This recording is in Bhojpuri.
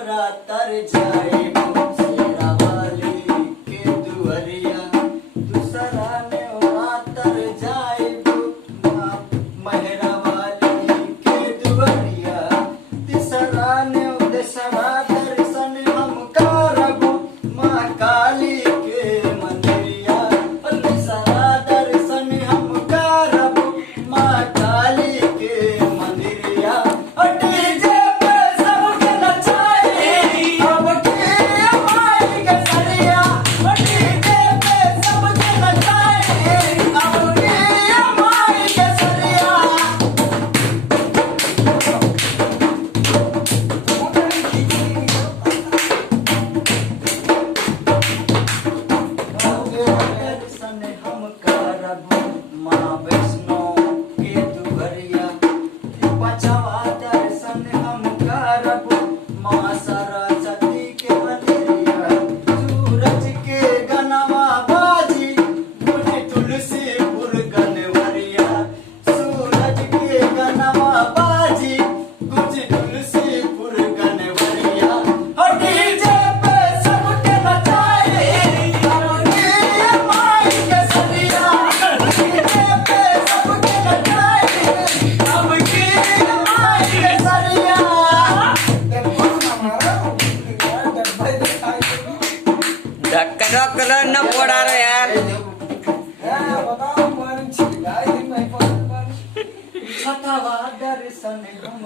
नवरात्र जाए शेरा वाली के दुआरिया दूसरा नवरात्र जाए मेहरा वाली के दुआरिया तीसरा दशहरा दर्शन हम करब माँ काली के मंदिरिया तीसरा दर्शन हम करब माँ काली के मंदिरिया डीजे पे सबके नचाए अब के माई के सरिया डीजे पे सबके नचाए अब के माई के सरिया दर्शन हम करब माँ वैष्णो के दुआरिया पांचवा दर्शन हम करब माँ सरस्वती के मंदिरिया सूरज के गनवा बाजी बुढ़ी तुलसीपुर गनवरिया सूरज के गनवा बाजी गुज तुलसीपुर गनवरिया डीजे पे सबके नचाए अब के माई के सरिया डीजे पे सबके नचाए अब के माई के सरिया धक्का कलर न पड़ा रे यार छठवा दर्शन हम